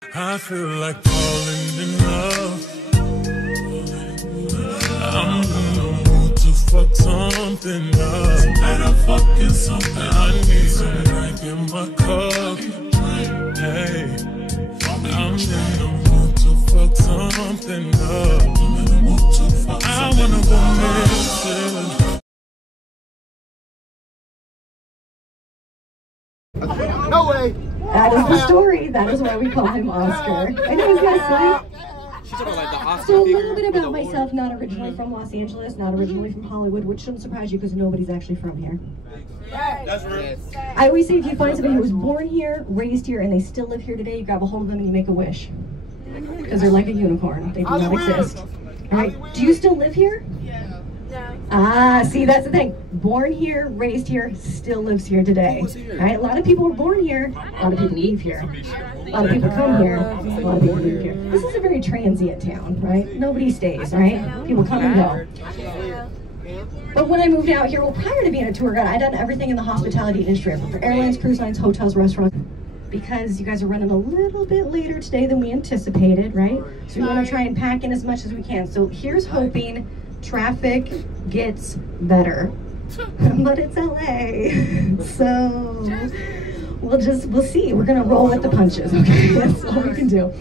I feel like falling in love. I'm in the mood to fuck something up. Tonight I'm fucking something. I need some drink in my cup. Hey, I'm in the mood to fuck something up. I'm in the mood to fuck something up. I wanna go missing. No way! That is the story. That is why we call him Oscar. I know he's got a So a little bit about myself, not originally from Los Angeles, not originally from Hollywood, which shouldn't surprise you because nobody's actually from here. That's right. I always say if you find somebody who was born here, raised here, and they still live here today, you grab a hold of them and you make a wish. Because they're like a unicorn. They do not exist. All right, do you still live here? Ah, see, that's the thing. Born here, raised here, still lives here today. All right, a lot of people are born here, a lot of people leave here. A lot of people come here, a lot of people leave here. This is a very transient town, right? Nobody stays, right? People come and go. But when I moved out here, well, prior to being a tour guide, I'd done everything in the hospitality industry, for airlines, cruise lines, hotels, restaurants. Because you guys are running a little bit later today than we anticipated, right? So we want to try and pack in as much as we can. So here's hoping traffic gets better. But it's LA. So we'll see. We're gonna roll with the punches, okay? That's all we can do.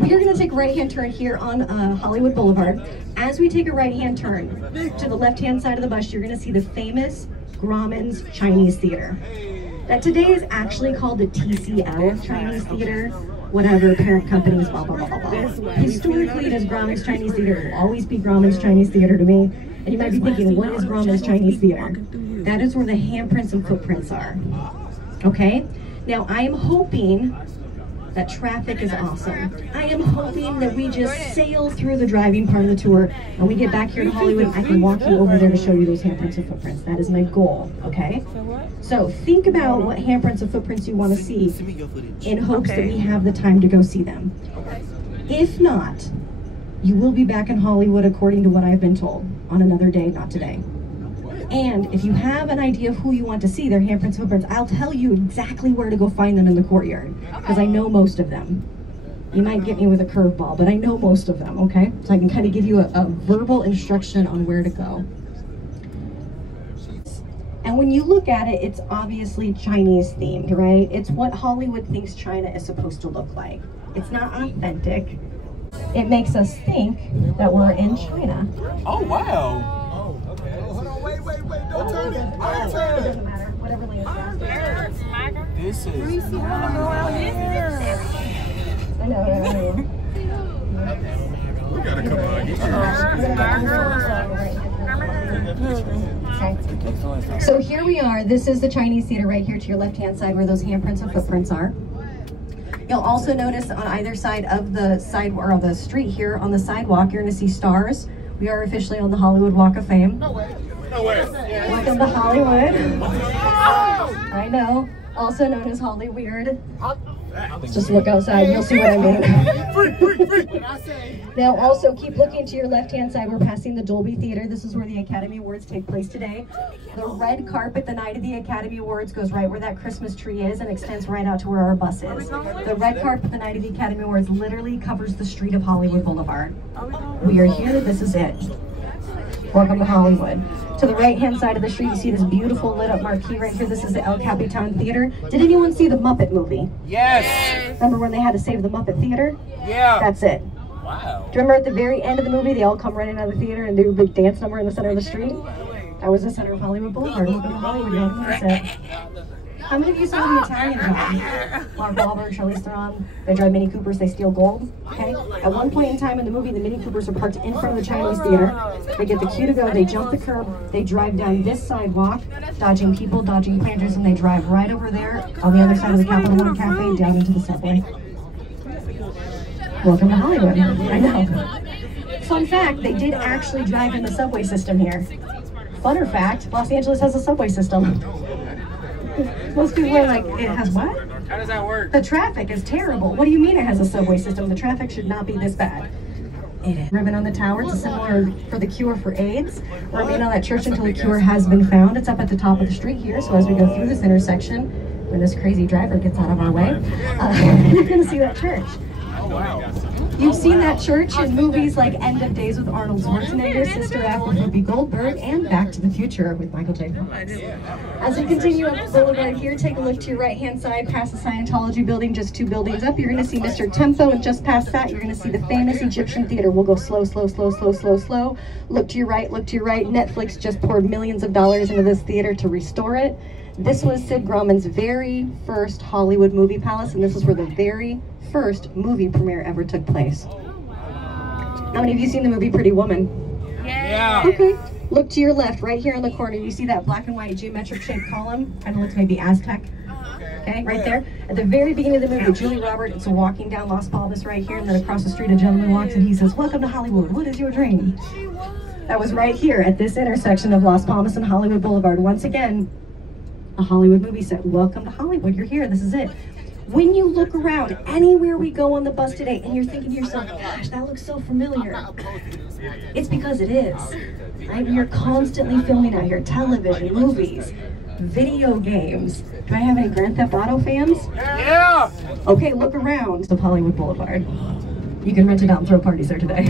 We are gonna take a right-hand turn here on Hollywood Boulevard. As we take a right-hand turn to the left-hand side of the bus, you're gonna see the famous Grauman's Chinese Theater. That today is actually called the TCL Chinese Theater. Whatever, parent companies, blah, blah, blah, blah, blah. Historically, it is Grauman's Chinese Theater. It will always be Grauman's Chinese Theater to me. And you might be thinking, what is Grauman's Chinese Theater? That is where the handprints and footprints are. Okay? Now, I am hoping that traffic is awesome. I am hoping that we just sail through the driving part of the tour and we get back here to Hollywood and I can walk you over there to show you those handprints and footprints. That is my goal, okay? So think about what handprints and footprints you want to see in hopes that we have the time to go see them. If not, you will be back in Hollywood according to what I've been told on another day, not today. And if you have an idea of who you want to see, their handprints, footprints, I'll tell you exactly where to go find them in the courtyard, because I know most of them. You might get me with a curveball, but I know most of them, okay? So I can kind of give you a verbal instruction on where to go. And when you look at it, it's obviously Chinese themed, right? It's what Hollywood thinks China is supposed to look like. It's not authentic. It makes us think that we're in China. Oh, wow. Wait, don't turn it. It doesn't matter, whatever lane it's faster. This is... I know. We gotta come on. Okay. So here we are. This is the Chinese Theater right here to your left-hand side where those handprints and footprints are. You'll also notice on either side of the street here on the sidewalk, you're going to see stars. We are officially on the Hollywood Walk of Fame. No way. Welcome to Hollywood. I know. Also known as Holly Weird. Just look outside, you'll see what I mean. Now also keep looking to your left-hand side. We're passing the Dolby Theater. This is where the Academy Awards take place today. The red carpet the night of the Academy Awards goes right where that Christmas tree is and extends right out to where our bus is. The red carpet the night of the Academy Awards literally covers the street of Hollywood Boulevard. We are here, this is it. Welcome to Hollywood. To the right-hand side of the street, you see this beautiful lit-up marquee right here. This is the El Capitan Theater. Did anyone see the Muppet movie? Yes. Remember when they had to save the Muppet Theater? Yeah. That's it. Wow. Do you remember at the very end of the movie, they all come running out of the theater and do a big dance number in the center of the street? That was the center of Hollywood Boulevard. Welcome to Hollywood, you have to miss it. How many of you saw the Italian Job? Mark Wahlberg, Charlize Theron, they drive Mini Coopers, they steal gold, okay? At one point in time in the movie, the Mini Coopers are parked in front of the Chinese Theater. They get the cue to go, they jump the curb, they drive down this sidewalk, dodging people, dodging planters, and they drive right over there on the other side of the Capital One Cafe down into the subway. Welcome to Hollywood. I know. Fun fact, they did actually drive in the subway system here. Funner fact, Los Angeles has a subway system. Most people are like, it has what? How does that work? The traffic is terrible. What do you mean it has a subway system? The traffic should not be this bad. It is. Ribbon on the tower, it's a similar for the cure for AIDS. Remain on that church until the cure has been found. It's up at the top of the street here, so as we go through this intersection, when this crazy driver gets out of our way, you're gonna see that church. You've seen that church in movies like End of Days with Arnold Schwarzenegger, Sister Act with Whoopi Goldberg, and Back to the Future with Michael J. Fox. As we continue up the boulevard here, take a look to your right-hand side, past the Scientology building, just 2 buildings up. You're going to see Mr. Tempo, and just past that, you're going to see the famous Egyptian theater. We'll go slow, slow, slow, slow, slow, slow. Look to your right, look to your right. Netflix just poured millions of dollars into this theater to restore it. This was Sid Grauman's very first Hollywood movie palace, and this is where the very first movie premiere ever took place. How many of you seen the movie Pretty Woman? Yeah. Okay. Look to your left, right here in the corner. You see that black and white geometric shaped column? Kind of looks maybe Aztec. Okay, right there. At the very beginning of the movie, Julie Roberts is walking down Las Palmas right here, and then across the street a gentleman walks and he says, "Welcome to Hollywood. What is your dream?" That was right here at this intersection of Las Palmas and Hollywood Boulevard. Once again, a Hollywood movie set. Welcome to Hollywood. You're here. This is it. When you look around, anywhere we go on the bus today, and you're thinking to yourself, gosh, that looks so familiar. It's because it is. Right? You're constantly filming out here. Television, movies, video games. Do I have any Grand Theft Auto fans? Yeah. Okay, look around of Hollywood Boulevard. You can rent it out and throw parties there today.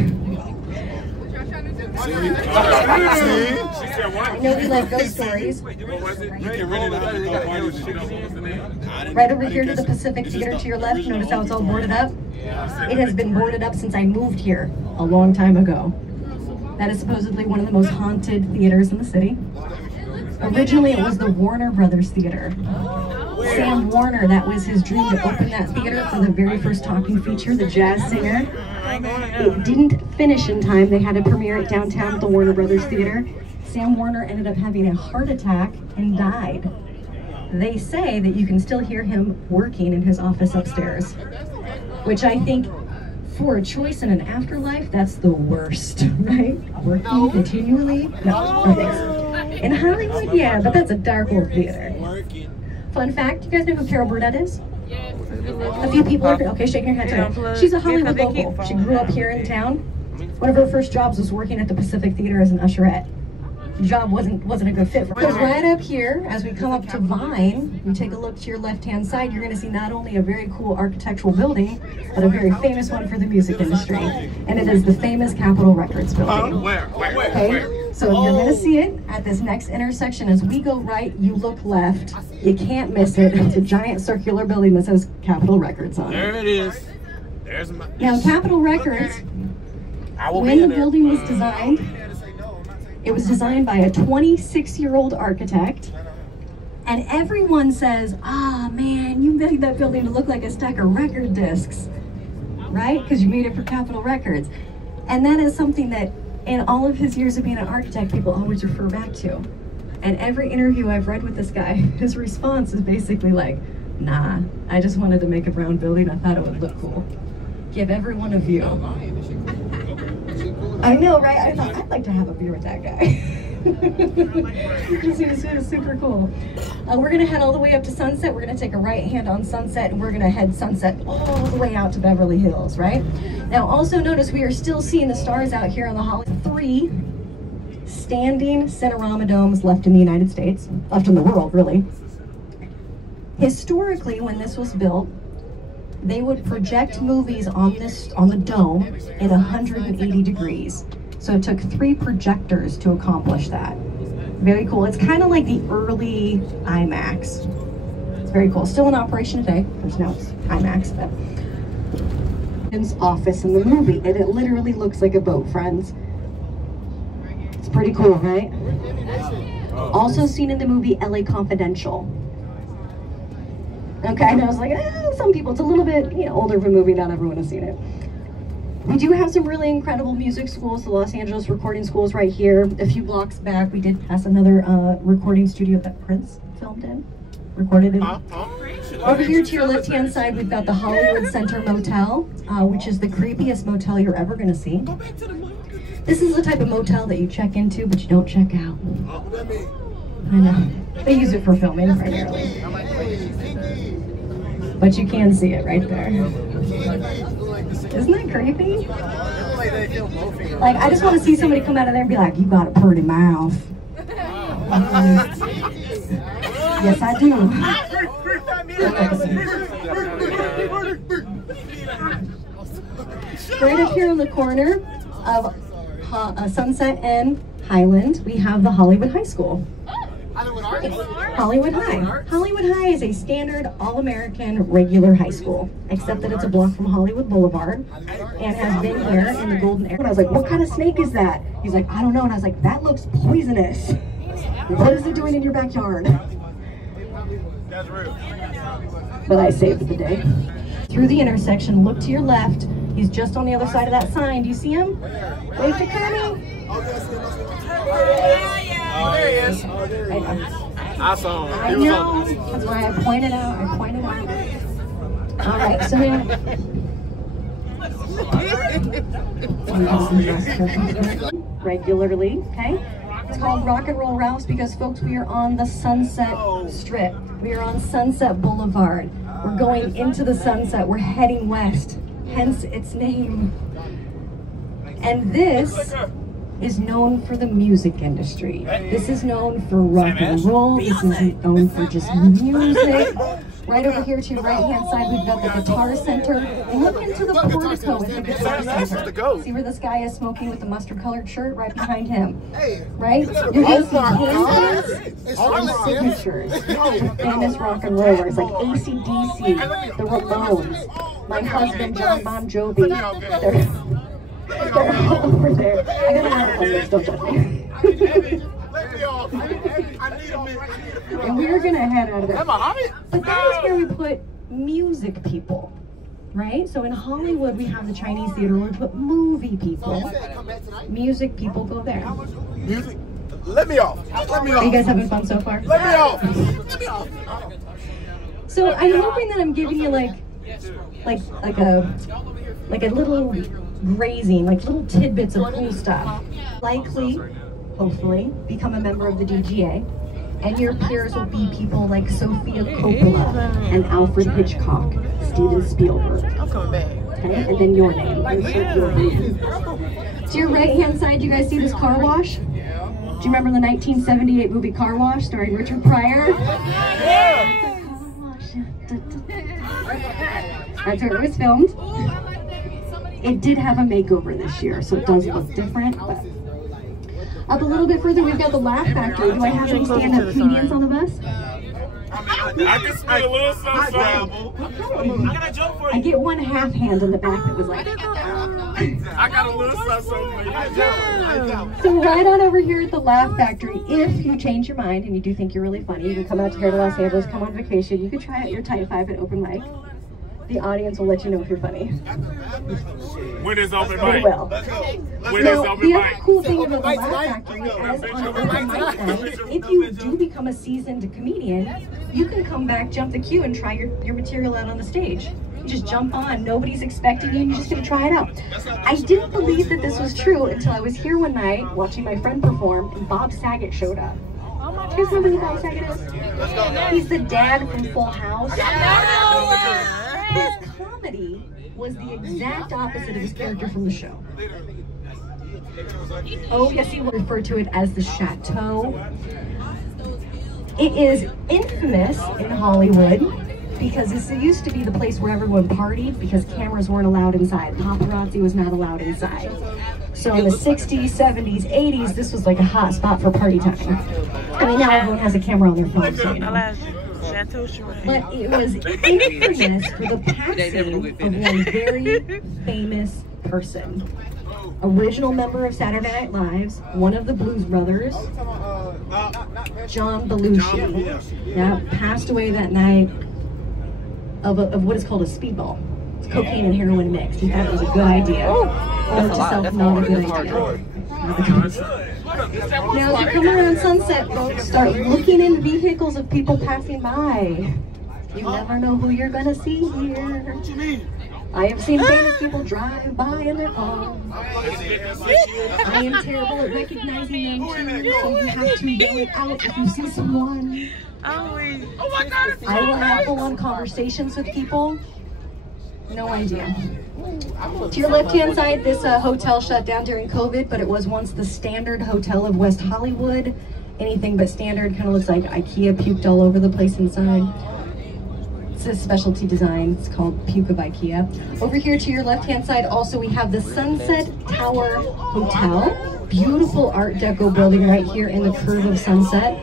I know we love ghost stories. Right over here to the Pacific Theater to your left, notice how it's all boarded up? It has been boarded up since I moved here a long time ago. That is supposedly one of the most haunted theaters in the city. Originally, it was the Warner Brothers Theater. Sam Warner, that was his dream to open that theater for the very first talking feature, The Jazz Singer. It didn't finish in time. They had to premiere it downtown at the Warner Brothers Theater. Sam Warner ended up having a heart attack and died. They say that you can still hear him working in his office upstairs, which I think for a choice in an afterlife, that's the worst, right? Working continually? No thanks. In Hollywood, yeah, but that's a dark old theater. Fun fact, you guys know who Carol Burnett is? A few people are, okay, shaking your head too. She's a Hollywood local. She grew up here in town. One of her first jobs was working at the Pacific Theater as an usherette. The job wasn't a good fit for her. Because right up here, as we come up to Vine, you take a look to your left-hand side, you're going to see not only a very cool architectural building, but a very famous one for the music industry. And it is the famous Capitol Records building. Okay? So you're going to see it at this next intersection. As we go right, you look left. You can't miss it. It's a giant circular building that says Capitol Records on it. There it is. There's my... Now, Capitol Records, when the building was designed, it was designed by a 26-year-old architect, and everyone says, "Ah, man, you made that building to look like a stack of record discs," right? Because you made it for Capitol Records. And that is something that, in all of his years of being an architect, people always refer back to. And every interview I've read with this guy, his response is basically like, "Nah, I just wanted to make a brown building. I thought it would look cool. Give everyone a view." I know, right? I thought I'd like to have a beer with that guy. He was super cool. We're gonna head all the way up to Sunset. We're gonna take a right hand on Sunset, and we're gonna head Sunset all the way out to Beverly Hills, right? Now, also notice we are still seeing the stars out here on the Hollywood. 3 standing Cinerama domes left in the United States, left in the world, really. Historically, when this was built, they would project movies on the dome at 180 degrees. So it took 3 projectors to accomplish that. Very cool. It's kind of like the early IMAX. It's very cool. Still in operation today. There's no IMAX, but office in the movie, and it literally looks like a boat, friends. It's pretty cool, right? Also seen in the movie LA Confidential. Okay, and I was like, some people, it's a little bit, older of a movie, not everyone has seen it. We do have some really incredible music schools, the Los Angeles recording schools right here. A few blocks back, we did pass another recording studio that Prince filmed in, recorded in. Over here to your left-hand side, we've got the Hollywood Center Motel, which is the creepiest motel you're ever gonna see. This is the type of motel that you check into, but you don't check out. I know, they use it for filming primarily. But you can see it right there. Isn't that creepy? Like, I just want to see somebody come out of there and be like, "You got a pretty mouth." Yes, I do. Right up here in the corner of Sunset and Highland, we have the Hollywood High School. Hollywood High. Hollywood High is a standard all-American regular high school, except that it's a block from Hollywood Boulevard and has been here in the golden era. And I was like, what kind of snake is that? He's like, I don't know. And I was like, that looks poisonous. What is it doing in your backyard? But I saved the day. Through the intersection, look to your left. He's just on the other side of that sign. Do you see him? Wave to Connie. Oh, there he is. I saw him. I know. That's why I pointed out. All right, so now. Regularly, okay? It's called Rock and Roll Ralph's because, folks, we are on the Sunset Strip. We are on Sunset Boulevard. We're going into the sunset. We're heading west, hence its name. And this is known for the music industry. This is known for rock and roll. This is known for just music. Right over here to your right-hand side, we've got the Guitar Center. Look into the portico at the Guitar Center. See where this guy is smoking with the mustard-colored shirt? Right behind him. Right? You're going to see paintings and signatures of famous rock and rollers like AC/DC, the Ramones, my husband John Bon Jovi. They're all over there. I got another husband, don't judge me. And we're gonna head out of there. But that is where we put music people, right? So in Hollywood, we have the Chinese theater where we put movie people. Music people go there. Music? Let me off. Let me off. Are you guys having fun so far? Let me off. So I'm hoping that I'm giving you like a little grazing, like little tidbits of cool stuff. Likely, hopefully, become a member of the DGA. And your peers will be people like Sofia Coppola and Alfred Hitchcock, Steven Spielberg. Okay, and then your name. To your right-hand side, you guys see this car wash? Do you remember the 1978 movie Car Wash starring Richard Pryor? That's where it was filmed. It did have a makeover this year, so it does look different. But up a little bit further, we've got the Laugh Factory. Do I have any stand-up comedians on the bus? I can spit a little something. I got a joke for you. I get one half hand in the back that was like. I got a little something for you. So right on over here at the Laugh Factory, if you change your mind and you do think you're really funny, you can come out here to Los Angeles, come on vacation, you can try out your Type 5 at open mic. The audience will let you know if you're funny. When is open mic? They will. When is Now, open the mic? other cool thing about the Laugh Factory is on open mic night, if you do become a seasoned comedian, you can come back, jump the queue, and try your material out on the stage. You just jump on, nobody's expecting you, and you're just gonna try it out. I didn't believe that this was true until I was here one night watching my friend perform, and Bob Saget showed up. Do you guys remember who Bob Saget is? He's the dad from Full House. His comedy was the exact opposite of his character from the show. Oh, yes, he will refer to it as the Chateau. It is infamous in Hollywood because this used to be the place where everyone partied because cameras weren't allowed inside. Paparazzi was not allowed inside. So in the 60s, 70s, 80s, this was like a hot spot for party time. I mean, now everyone has a camera on their phone, so you know. But it was infamous for the passing of one very famous person. Original member of Saturday Night Live, one of the Blues Brothers, John Belushi. That passed away that night of what is called a speedball. It's cocaine and heroin mixed. He thought it was a good idea. Note to self, not a good idea. Now, as you come around Sunset, folks, start looking in vehicles of people passing by. You never know who you're gonna see here. I have seen famous people drive by in their cars. I am terrible at recognizing them too, so you have to yell it out if you see someone. I will have full-on conversations with people. No idea. To your left-hand side, this hotel shut down during COVID, but it was once the Standard Hotel of West Hollywood. anything but standard. Kind of looks like IKEA puked all over the place inside. It's a specialty design. It's called Puke of IKEA. Over here to your left-hand side, also we have the Sunset Tower Hotel. Beautiful Art Deco building right here in the curve of Sunset.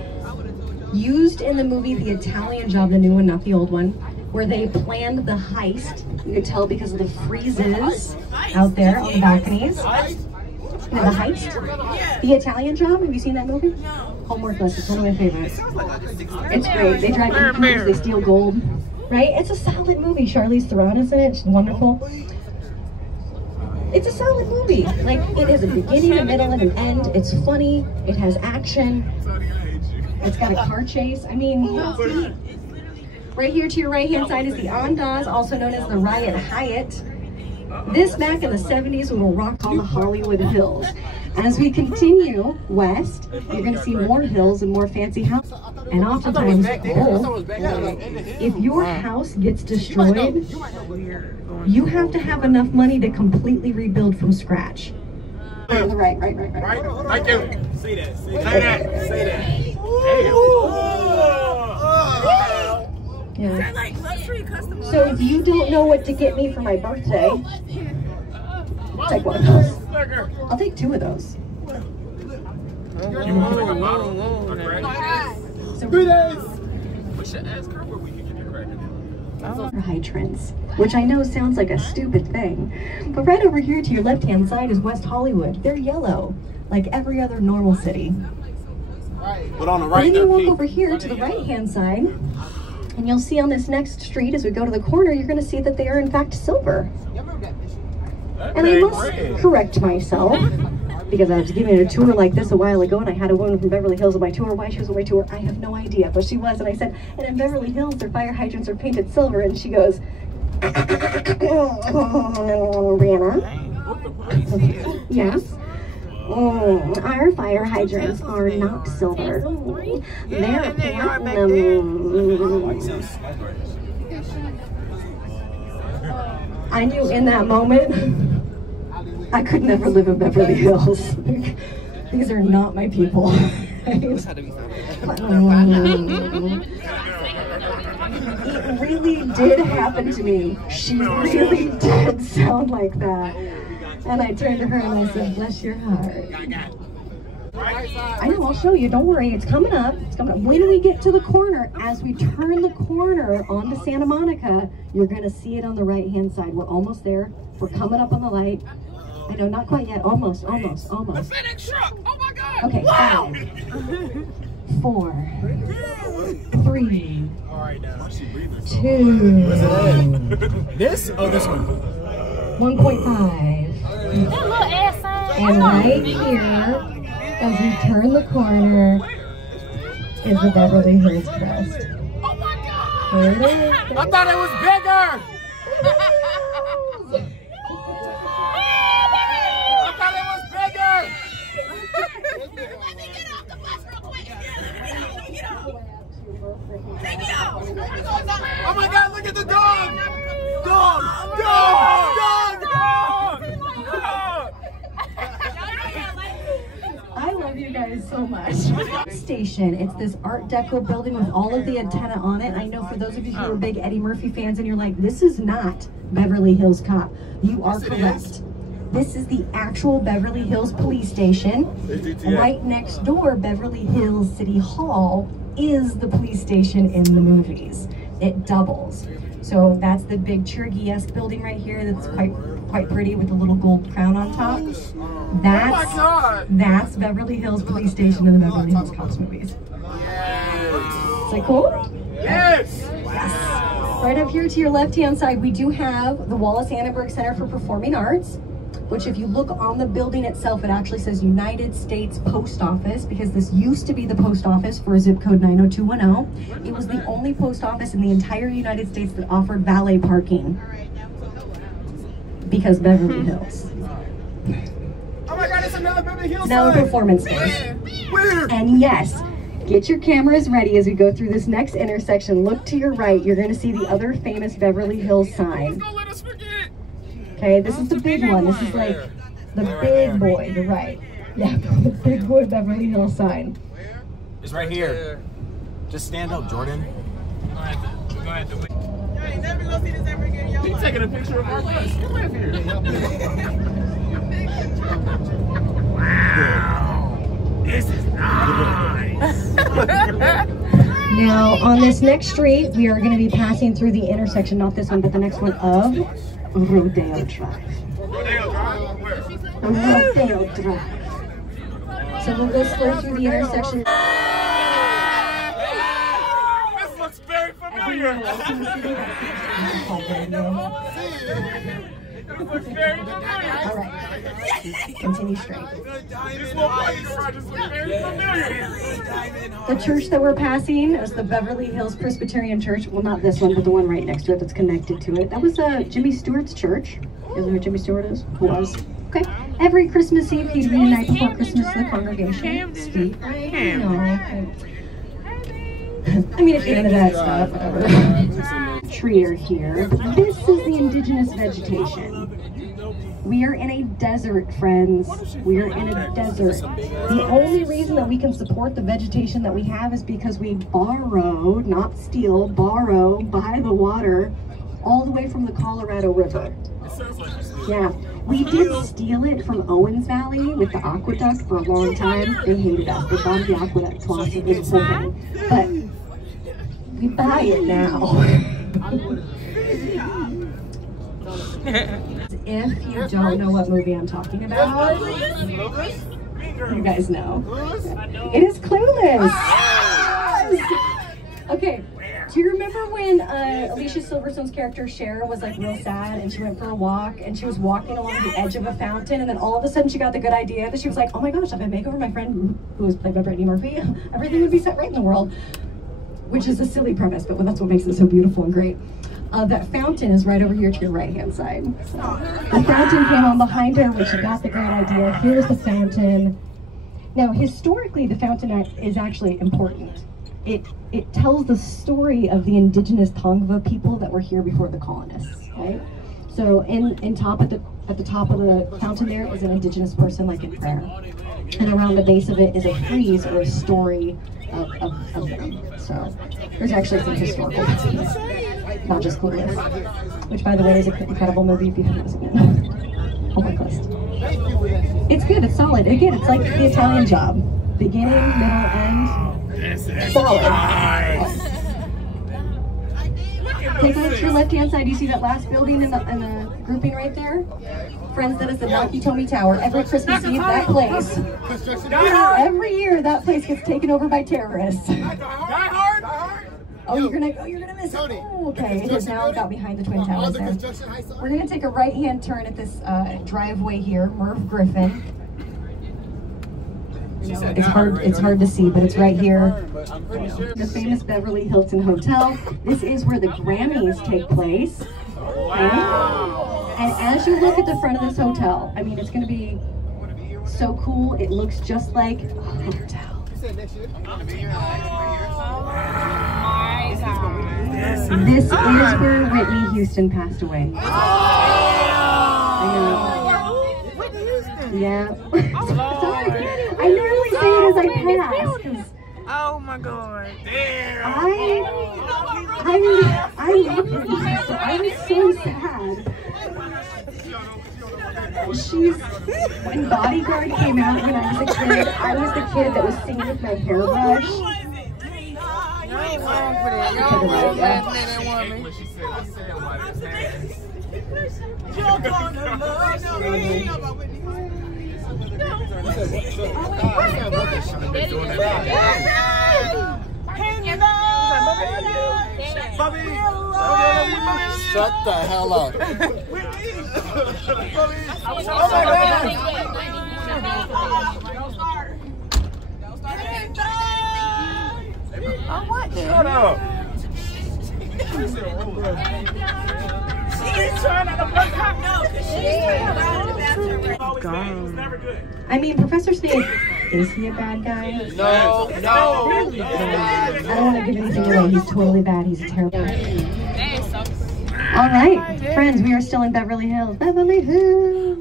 Used in the movie The Italian Job, the new one, not the old one, where they planned the heist. You could tell because of the friezes out there on the balconies. The heist. The Italian Job, have you seen that movie? Homework list, it's one of my favorites. It's great. They drive in cars, they steal gold. Right? It's a solid movie. Charlize Theron is in it. She's wonderful. It's a solid movie. Like, it has a beginning, a middle, and an end. It's funny. It has action. It's got a car chase. I mean, right here to your right-hand side is the Andaz, also known as the Riot Hyatt. This back in the 70s will rock all the Hollywood hills. As we continue west, you're going to see more hills and more fancy houses. And oftentimes, if your house gets destroyed, you have to have enough money to completely rebuild from scratch. On the right. Thank you. Say that. Say that. Yeah. So if you don't know what to get me for my birthday, take one of those. I'll take 2 of those. You want to take a bottle? So, We should ask her where we can get the crackers. Hydrants, which I know sounds like a stupid thing, but right over here to your left-hand side is West Hollywood. They're yellow, like every other normal city. But on the right, then you walk over here to the right-hand side, and you'll see on this next street, as we go to the corner, you're going to see that they are in fact silver. And I must correct myself, because I was giving a tour like this a while ago, and I had a woman from Beverly Hills on my tour. Why she was on my tour, I have no idea, but she was, and I said, and in Beverly Hills, their fire hydrants are painted silver, and she goes, Brianna? Yes? Our fire hydrants are not silver. They're platinum. I knew in that moment, I could never live in Beverly Hills. These are not my people. It really did happen to me. She really did sound like that. And I turned to her and I said, bless your heart. I know, I'll show you. Don't worry, it's coming up. It's coming up. When we get to the corner, as we turn the corner onto Santa Monica, you're going to see it on the right-hand side. We're almost there. We're coming up on the light. I know, not quite yet. Almost. The FedEx truck! Oh my God! Okay, wow! 5, 4, 3, 2, This? Oh, this one. 1.5. And right here, as we turn the corner, is the Beverly Hills crest. Oh my God! There it is. I thought it was bigger! I thought it was bigger! Let me get off the bus real quick. Let me get off. Take me off. Oh my God, look at the dog! Dog! I love you guys so much. Station. It's this Art Deco building with all of the antenna on it. I know for those of you who are big Eddie Murphy fans and you're like, this is not Beverly Hills Cop. You are correct. This is the actual Beverly Hills Police Station. Right next door, Beverly Hills City Hall is the police station in the movies. It doubles. So that's the big Cherokee-esque building right here that's quite pretty with the little gold crown on top. That's Beverly Hills Police Station in the Beverly Hills Cops movies. Is that cool? Yes! Right up here to your left-hand side, we do have the Wallace Annenberg Center for Performing Arts, which if you look on the building itself, it actually says United States Post Office, because this used to be the post office for zip code 90210. It was the only post office in the entire United States that offered valet parking, because Beverly Hills. Oh my God, it's another Beverly Hills Now a sign. performance space. Where? And yes, get your cameras ready as we go through this next intersection. Look to your right, you're gonna see the other famous Beverly Hills sign. Don't let us forget. Okay, this is the big one. This is like the big boy, the right. Yeah, the big boy Beverly Hills sign. It's right here. Just stand up, Jordan. We're gonna have to wait. I ain't never gonna see this ever again, y'all. He's taking a picture of our bus. Come over here. Wow. This is nice. Now, on this next street, we are going to be passing through the intersection, not this one, but the next one of Rodeo Drive. Rodeo Drive. So we'll go slow through the intersection. This looks very familiar. This looks very familiar. All right. Continue straight. This little parking garage looks very familiar. The church that we're passing is the Beverly Hills Presbyterian Church. Well, not this one, but the one right next to it that's connected to it. That was Jimmy Stewart's church. You know who Jimmy Stewart is? Who was? Okay. Every Christmas Eve, he'd reunite before Christmas to the congregation. Speak. I mean, if you're into that stuff, whatever. Tree are here. This is the indigenous vegetation. We are in a desert, friends. We are in a desert. The only reason that we can support the vegetation that we have is because we borrow, not steal, borrow, buy the water all the way from the Colorado River. Yeah, we did steal it from Owens Valley with the aqueduct for a long time. They hated us. They bombed the aqueduct twice. It was a whole thing. But we buy it now. If you don't know what movie I'm talking about, you guys know. It is Clueless. Okay, do you remember when Alicia Silverstone's character Cher was like real sad and she went for a walk and she was walking along the edge of a fountain and then all of a sudden she got the good idea that she was like, oh my gosh, if I make over my friend who was played by Brittany Murphy, everything would be set right in the world. Which is a silly premise, but that's what makes it so beautiful and great. That fountain is right over here to your right-hand side. So, the fountain came on behind her when she got the great idea. Here's the fountain. Now, historically, the fountain is actually important. It tells the story of the indigenous Tongva people that were here before the colonists, right? So, at the top of the fountain there is an indigenous person, like in prayer. And around the base of it is a frieze or a story of them. So there's actually some historical pieces, not just Clueless, which by the way is an incredible movie if you haven't seen it. Homework list. It's good, it's solid. Again, it's like the Italian Job. Beginning, middle, end. Solid. Take a look to your left-hand side. You see that last building in the grouping right there? Friends, that is the Nakatomi Tower. Every Christmas Eve, that place. Every year, that place gets taken over by terrorists. Oh, you're gonna miss it. Oh, okay, it has now got behind the Twin Towers there. We're gonna take a right-hand turn at this driveway here, Merv Griffin. It's hard to see, but it's right here. The famous Beverly Hilton Hotel. This is where the Grammys take place. Okay? And as you look at the front of this hotel, I mean, it's going to be so cool. It looks just like a hotel. This is where Whitney Houston passed away. I know. Yeah. Sorry. I normally say it as I pass. Oh my God. I love Whitney Houston. I was so sad. When Bodyguard came out when I was a kid, I was the kid that was singing with my hairbrush. Shut the hell up. Shut up. I mean, Professor Snape, is he a bad guy? No. I don't want to give anything away. He's totally bad. He's a terrible guy. All right, friends, we are still in Beverly Hills. Beverly Hills.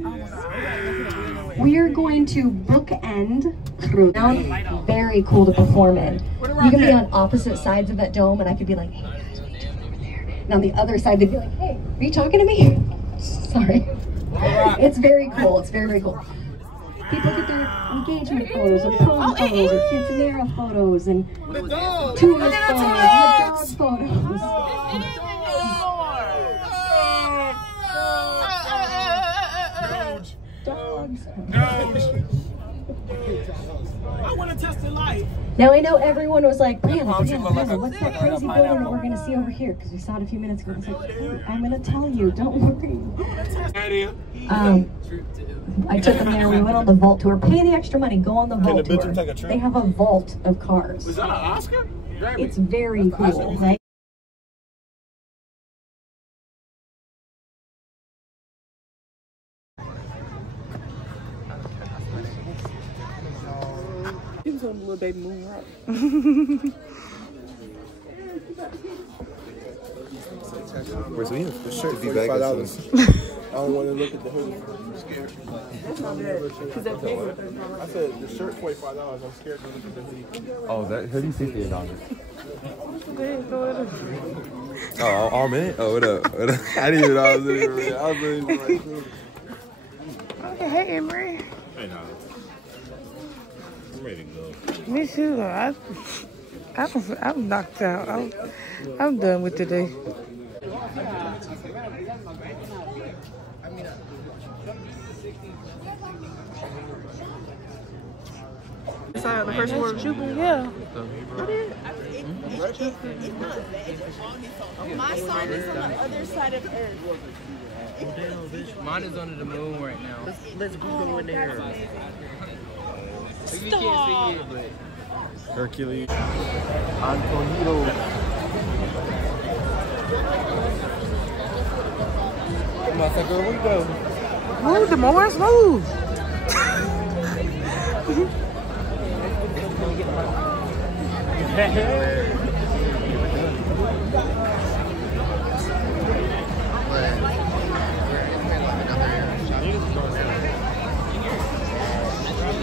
We are going to bookend down. Very cool to perform in. You can be on opposite sides of that dome, and I could be like, hey guys, what are you doing over there? And on the other side, they'd be like, hey, are you talking to me? Sorry. It's very cool. It's very, very cool. People get their engagement photos, or prom photos, or quinceanera photos, and tourist photos, and dog photos. Dogs. I want to test the life. Now I know everyone was like, Brianna, what's that crazy building that we're going to see over here? Because we saw it a few minutes ago. I was like, hey, I'm going to tell you, don't worry. I took them there. We went on the vault tour. Pay the extra money. Go on the vault tour. They have a vault of cars. Is that an Oscar? It's very cool, right? He was on the little baby moon rock. Where's the shirt? Be back at I don't want to look at the hoodie. I'm scared. That's not bad. Because that paper. I said the shirt $45. I'm scared to look at the hoodie. Oh, that hoodie $68. Go ahead. Oh, all minute? Oh, what up? What up? I didn't even know I was in here. I was in here. Okay, hey, Emery. Hey, now. I'm ready to go. Me too. I'm knocked out. I'm done with today. The first word, yeah. My sign is on the other side of Earth. Mine is under the moon right now. Let's go in there. Stop. You can't see it, but Hercules. Antonio. Motherfucker, where you go? Move, the Morris, move.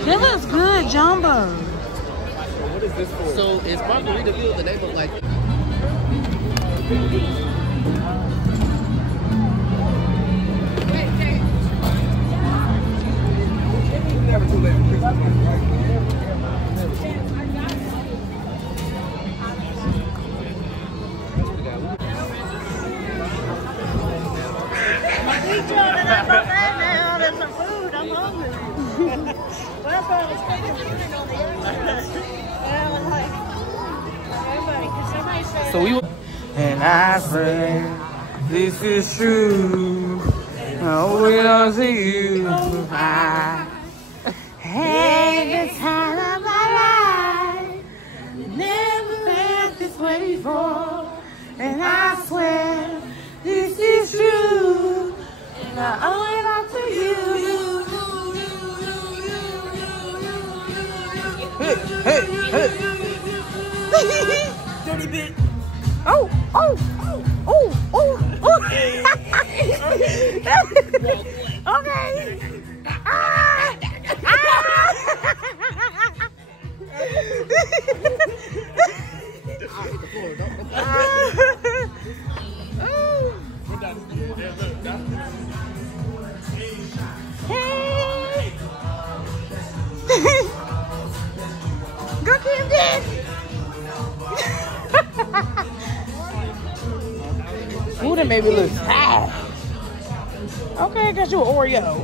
That looks good, Jumbo. what is this for? So is Margaritaville the name of like? Never too late for Christmas, right? So we. And I say, this is true. Oh, we don't see you. I had the time of my life. Never felt this way before. And I swear, this is true. And I owe it all to you. Hey, hey. Dirty bit. Oh, oh, oh, oh, oh, oh. Okay. Ah. Hey. Go Camden. Ooh, that baby looks high. Okay, I got you an Oreo.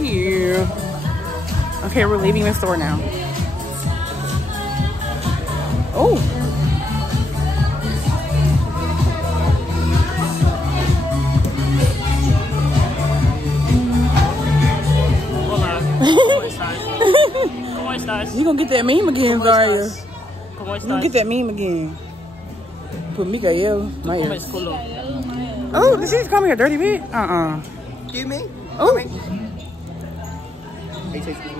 Yeah. Okay, we're leaving the store now. Oh. ¿Cómo estás? You gonna get that meme again, Zaria. ¿Cómo You gonna get that meme again. Put Mika yellow. My ears. Oh, did she just call me a dirty bitch? Excuse me? Oh. Excuse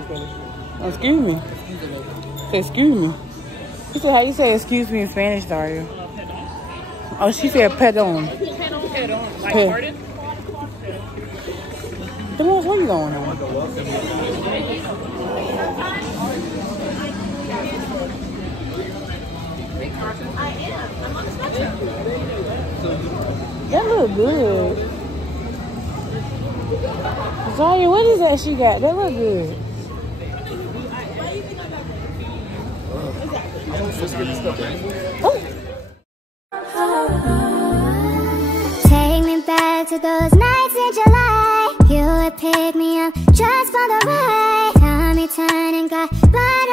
Excuse me. Say excuse me. She said, how you say excuse me in Spanish, Daria? Oh, she said perdón. Perdón. Like pardon? Where you going on? That look good. Daria, what is that she got? That look good. Take me back to those nights in July. You would pick me up just for the ride. Time me turning, got blind.